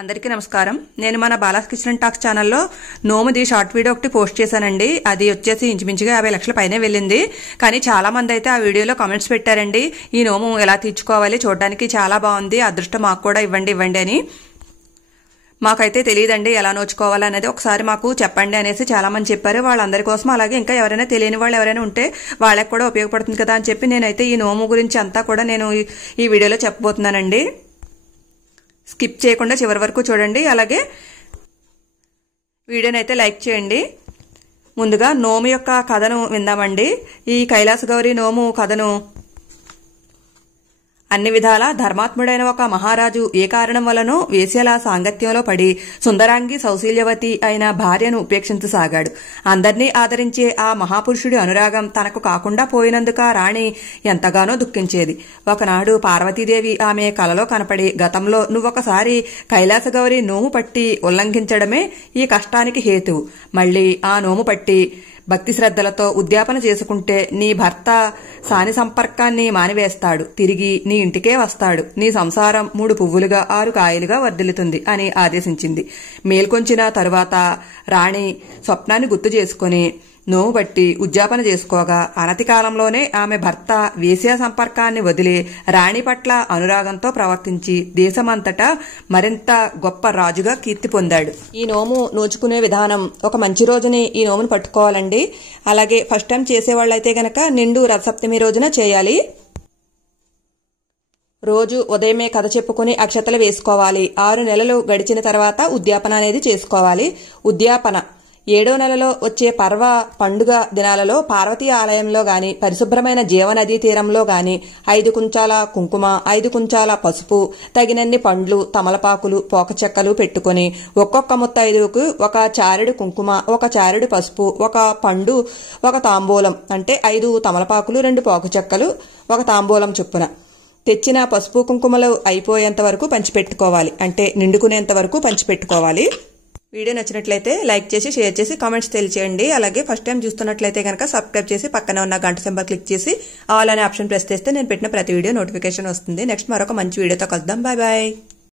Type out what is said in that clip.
అందరికీ నమస్కారం. నేను మన బాలాస్ కిచెన్ టాక్స్ ఛానల్లో నోముది షార్ట్ వీడియో ఒకటి పోస్ట్ చేశానండి. అది వచ్చేసి ఇంచుమించుగా 50 లక్షల పైనే వెళ్ళింది. కానీ చాలా మంది అయితే ఆ వీడియోలో కామెంట్స్ పెట్టారండి, ఈ నోము ఎలా తీర్చుకోవాలి, చూడడానికి చాలా బాగుంది, అదృష్టం మాకు కూడా ఇవ్వండి అని. మాకైతే తెలియదండి ఎలా నోచుకోవాలనేది, ఒకసారి మాకు చెప్పండి అనేసి చాలా మంది చెప్పారు. వాళ్ళందరి కోసం, అలాగే ఇంకా ఎవరైనా తెలియని వాళ్ళు ఎవరైనా ఉంటే వాళ్ళకి కూడా ఉపయోగపడుతుంది కదా అని చెప్పి నేనైతే ఈ నోము గురించి అంతా కూడా నేను ఈ వీడియోలో చెప్పబోతున్నానండి. స్కిప్ చేయకుండా చివరి వరకు చూడండి. అలాగే వీడియోని అయితే లైక్ చేయండి. ముందుగా నోము యొక్క కథను విందామండి. ఈ కైలాస గౌరి నోము కథను అన్ని విధాలా ధర్మాత్ముడైన ఒక మహారాజు ఏ కారణం వలనో వేశ్యల సాంగత్యంలో పడి సుందరాంగి సౌశీల్యవతి అయిన భార్యను ఉపేక్షించసాగాడు. అందర్నీ ఆదరించే ఆ మహాపురుషుడి అనురాగం తనకు కాకుండా పోయినందుక రాణి ఎంతగానో దుఃఖించేది. ఒకనాడు పార్వతీదేవి ఆమె కలలో కనపడి, గతంలో నువ్వొకసారి కైలాసగౌరి నోము పట్టి ఉల్లంఘించడమే ఈ కష్టానికి హేతువు. మళ్లీ ఆ నోము పట్టి భక్తి శ్రద్ధలతో ఉద్యాపన చేసుకుంటే నీ భర్త సాని సంపర్కాన్ని మానివేస్తాడు, తిరిగి నీ ఇంటికే వస్తాడు, నీ సంసారం 3 పువ్వులుగా 6 కాయలుగా వర్ధిల్లుతుంది అని ఆదేశించింది. మేల్కొంచిన తరువాత రాణి స్వప్నాన్ని గుర్తు చేసుకుని నోము బట్టి ఉద్యాపన చేసుకోగా అనతి కాలంలోనే ఆమె భర్త వేశ్యా సంపర్కాన్ని వదిలి రాణి పట్ల అనురాగంతో ప్రవర్తించి దేశమంతటా మరింత గొప్ప రాజుగా కీర్తి పొందాడు. ఈ నోము నోచుకునే విధానం, ఒక మంచి రోజుని ఈ నోమును పట్టుకోవాలండి. అలాగే ఫస్ట్ టైం చేసేవాళ్ళైతే గనక నిండు రథసప్తమి రోజున చేయాలి. రోజు ఉదయమే కథ చెప్పుకుని అక్షతలు వేసుకోవాలి. 6 నెలలు గడిచిన తర్వాత ఉద్యాపన అనేది చేసుకోవాలి. ఉద్యాపన 7వ నెలలో వచ్చే పర్వ పండుగ దినాలలో పార్వతీ ఆలయంలో గాని, పరిశుభ్రమైన జీవనదీ తీరంలో గాని 5 కుంచాల కుంకుమ, 5 కుంచాల పసుపు, తగినన్ని పండ్లు, తమలపాకులు, పోకచెక్కలు పెట్టుకుని ఒక్కొక్క ముత్తైదువుకు 1 చారెడు కుంకుమ, 1 చారెడు పసుపు, 1 పండు, 1 తాంబూలం, అంటే 5 తమలపాకులు, 2 పోకచెక్కలు, 1 తాంబూలం చొప్పున తెచ్చిన పసుపు కుంకుమలు అయిపోయేంత వరకు పంచిపెట్టుకోవాలి. అంటే నిండుకునేంత వరకు పంచిపెట్టుకోవాలి. వీడియో నచ్చినట్లయితే లైక్ చేసి, షేర్ చేసి, కామెంట్స్ తెలియచేయండి. అలాగే ఫస్ట్ టైం చూస్తున్నట్లయితే కనుక సబ్స్క్రైబ్ చేసి పక్కన ఉన్న గంట సింబల్ క్లిక్ చేసి ఆల్ అనే ఆప్షన్ ప్రెస్ చేస్తే నేను పెట్టిన ప్రతి వీడియో నోటిఫికేషన్ వస్తుంది. నెక్స్ట్ మరొక మంచి వీడియోతో కలుద్దాం. Bye bye.